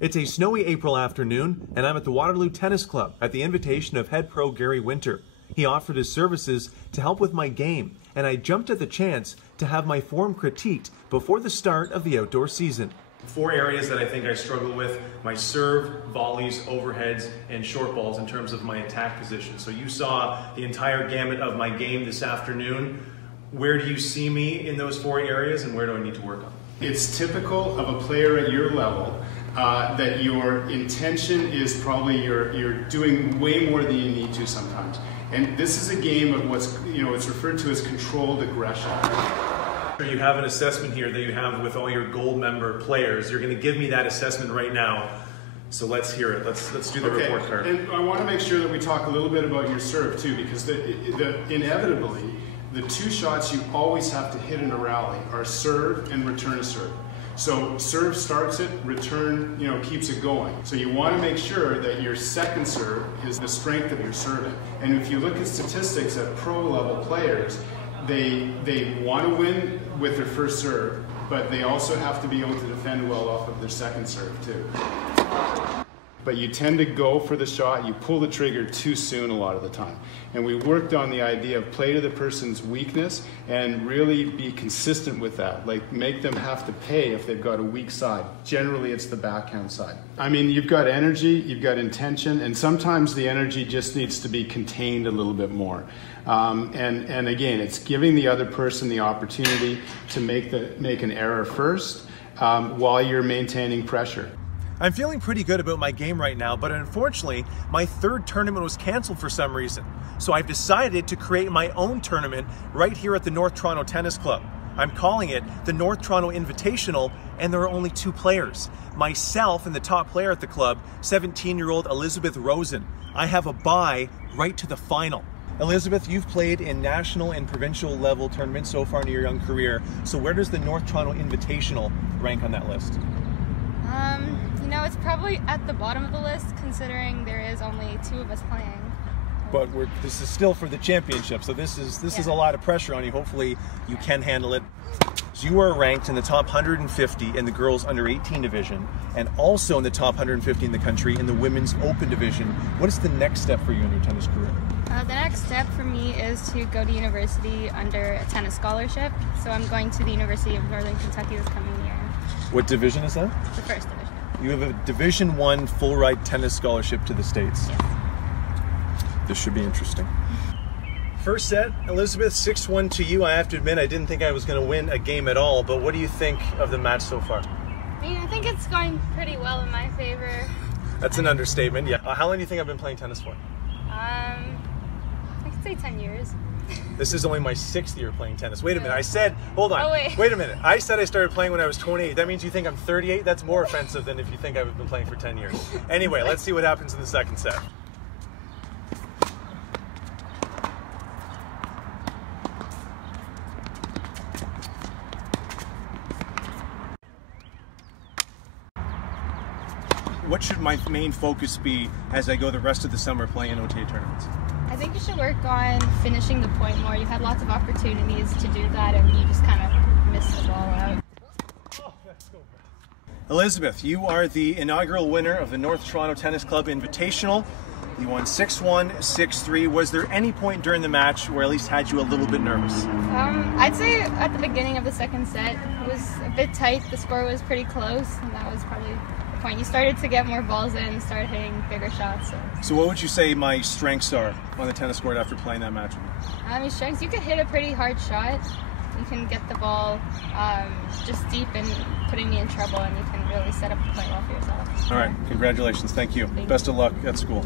It's a snowy April afternoon, and I'm at the Waterloo Tennis Club at the invitation of head pro Gary Winter. He offered his services to help with my game, and I jumped at the chance to have my form critiqued before the start of the outdoor season. 4 areas that I think I struggle with: my serve, volleys, overheads, and short balls in terms of my attack position. So you saw the entire gamut of my game this afternoon. Where do you see me in those 4 areas, and where do I need to work on? It's typical of a player at your level that your intention is probably you're doing way more than you need to sometimes. And this is a game of what's, it's referred to as controlled aggression. You have an assessment here that you have with all your gold member players. You're going to give me that assessment right now. So let's hear it. Let's do the report card. And I want to make sure that we talk a little bit about your serve too, because inevitably, the 2 shots you always have to hit in a rally are serve and return a serve. So serve starts it, return, keeps it going. So you want to make sure that your second serve is the strength of your serving. And if you look at statistics at pro level players, they want to win with their first serve, but they also have to be able to defend well off of their second serve too. But you tend to go for the shot, you pull the trigger too soon a lot of the time. And we worked on the idea of play to the person's weakness and really be consistent with that. Like, make them have to pay if they've got a weak side. Generally, it's the backhand side. I mean, you've got energy, you've got intention, and sometimes the energy just needs to be contained a little bit more. And again, it's giving the other person the opportunity to make an error first while you're maintaining pressure. I'm feeling pretty good about my game right now, but unfortunately, my 3rd tournament was canceled for some reason. So I've decided to create my own tournament right here at the North Toronto Tennis Club. I'm calling it the North Toronto Invitational, and there are only 2 players. Myself and the top player at the club, 17-year-old Elizabeth Rosen. I have a bye right to the final. Elizabeth, you've played in national and provincial level tournaments so far in your young career. So where does the North Toronto Invitational rank on that list? It's probably at the bottom of the list, considering there is only 2 of us playing. But this is still for the championship, so this is a lot of pressure on you. Hopefully you can handle it. So you are ranked in the top 150 in the girls under 18 division, and also in the top 150 in the country in the women's open division. What is the next step for you in your tennis career? The next step for me is to go to university under a tennis scholarship. So I'm going to the University of Northern Kentucky this coming year. What division is that? The 1st division. You have a Division I full-ride tennis scholarship to the States. Yes. This should be interesting. First set, Elizabeth, 6-1 to you. I have to admit, I didn't think I was going to win a game at all, but what do you think of the match so far? I think it's going pretty well in my favor. That's an understatement, yeah. How long do you think I've been playing tennis for? I could say 10 years. This is only my 6th year playing tennis. Wait a minute, I said, hold on. Oh, wait. Wait a minute. I said I started playing when I was 28. That means you think I'm 38? That's more offensive than if you think I've been playing for 10 years. Anyway, let's see what happens in the second set. What should my main focus be as I go the rest of the summer playing in OTA tournaments? I think you should work on finishing the point more. You've had lots of opportunities to do that, and you just kind of missed the ball out. Elizabeth, you are the inaugural winner of the North Toronto Tennis Club Invitational. You won 6-1, 6-3. Was there any point during the match where at least had you a little bit nervous? I'd say at the beginning of the second set, it was a bit tight. The score was pretty close, and that was probably the point. You started to get more balls in, started hitting bigger shots. So what would you say my strengths are on the tennis court after playing that match? Your strengths, you can hit a pretty hard shot. You can get the ball just deep and putting me in trouble, and you can really set up the play well for yourself. All right, congratulations. Thank you. Best of luck at school.